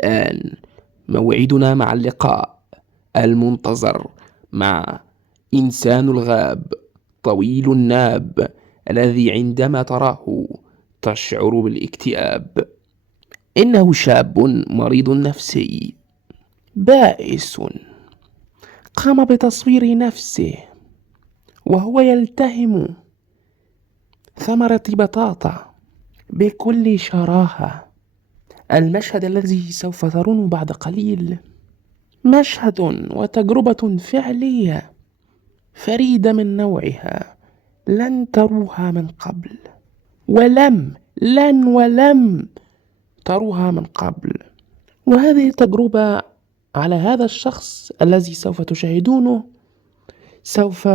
والآن موعدنا مع اللقاء المنتظر مع إنسان الغاب طويل الناب الذي عندما تراه تشعر بالاكتئاب. إنه شاب مريض نفسي بائس، قام بتصوير نفسه وهو يلتهم ثمرة بطاطا بكل شراهة. المشهد الذي سوف ترونه بعد قليل مشهد وتجربة فعلية فريدة من نوعها، لن تروها من قبل، ولم تروها من قبل. وهذه التجربة على هذا الشخص الذي سوف تشاهدونه سوف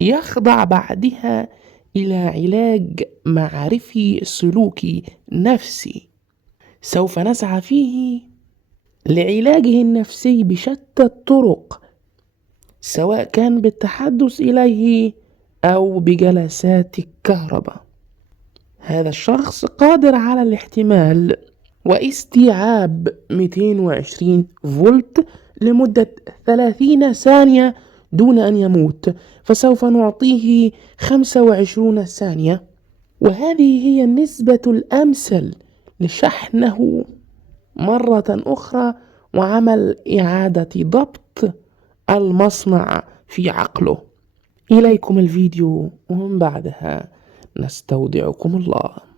يخضع بعدها إلى علاج معرفي سلوكي نفسي. سوف نسعى فيه لعلاجه النفسي بشتى الطرق، سواء كان بالتحدث إليه أو بجلسات الكهرباء. هذا الشخص قادر على الاحتمال واستيعاب 220 فولت لمدة 30 ثانية دون أن يموت، فسوف نعطيه 25 ثانية، وهذه هي النسبة الأمثل لشحنه مرة أخرى وعمل إعادة ضبط المصنع في عقله. إليكم الفيديو ومن بعدها نستودعكم الله.